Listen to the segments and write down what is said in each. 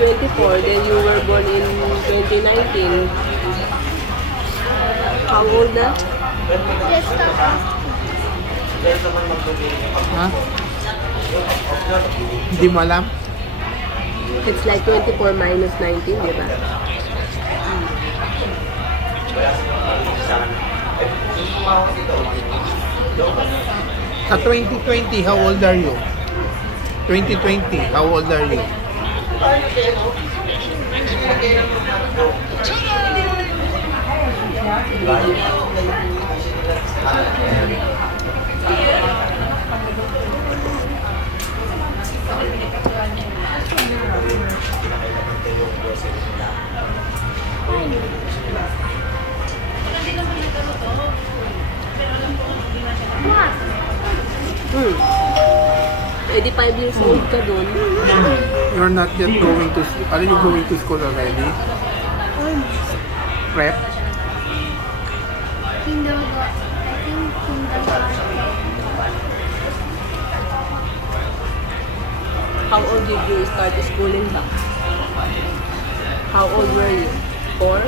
24, then you were born in 2019. How old na? Ha? Hindi mo alam? It's like 24 minus 19, di ba? Sa 2020, how old are you? 2020, how old are you? Eh di 5 years old ka dun. You're not yet going to school. Are you going to school already? Prep? How old did you start schooling ba? How old were you? 4?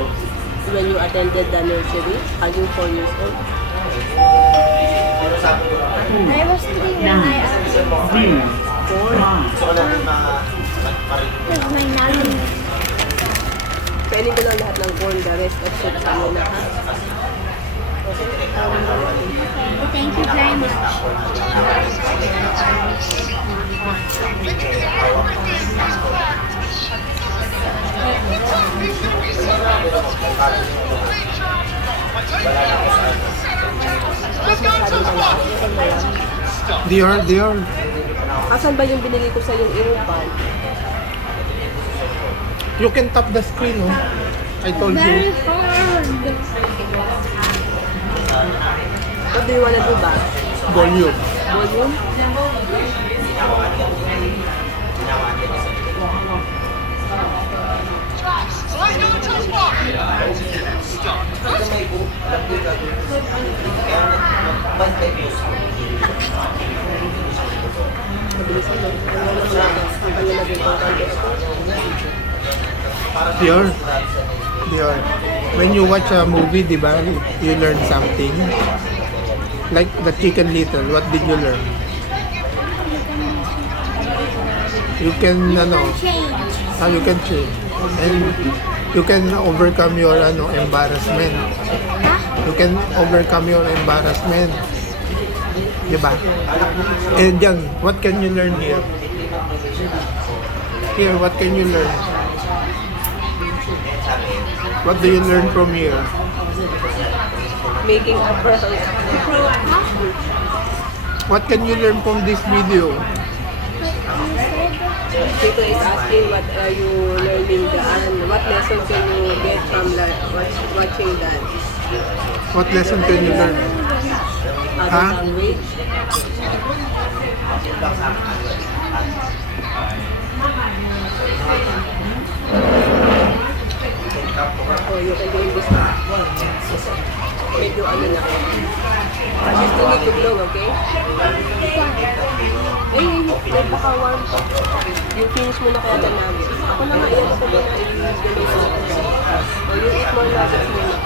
When you attended the nursery? Are you 4 years old? I was 3 when I asked. 4? Because my nanny. Pwedeng ko lang lahat ng corn, the rest of soup sa muna ha? Thank you very much. Dior. Asan ba yung binili ko sa yung irupan? You can tap the screen, oh. I told Very you. hard. What do you wanna do ba? Volume. Volume? Mabilisan mo. Ang kanya na din ko. Dior. When you watch a movie, di ba, you learn something. Like the Chicken Little, what did you learn? You can, Change. how you can change. And you can overcome your embarrassment. You can overcome your embarrassment. Diba? And yan, what can you learn here? Here, what can you learn? What do you learn from here? Making a pearl. What can you learn from this video? Tito is asking what are you learning and what lesson can you get from watching that? What lesson can you learn? Other Huh? language? Oh, you can do this one. Medyo ano na. You still need to blow, okay? May baka warm pa. Yung finish mo na kaya na namin. Ako na nga yan ako na i-gano'n. O yung eat more nuggets muna.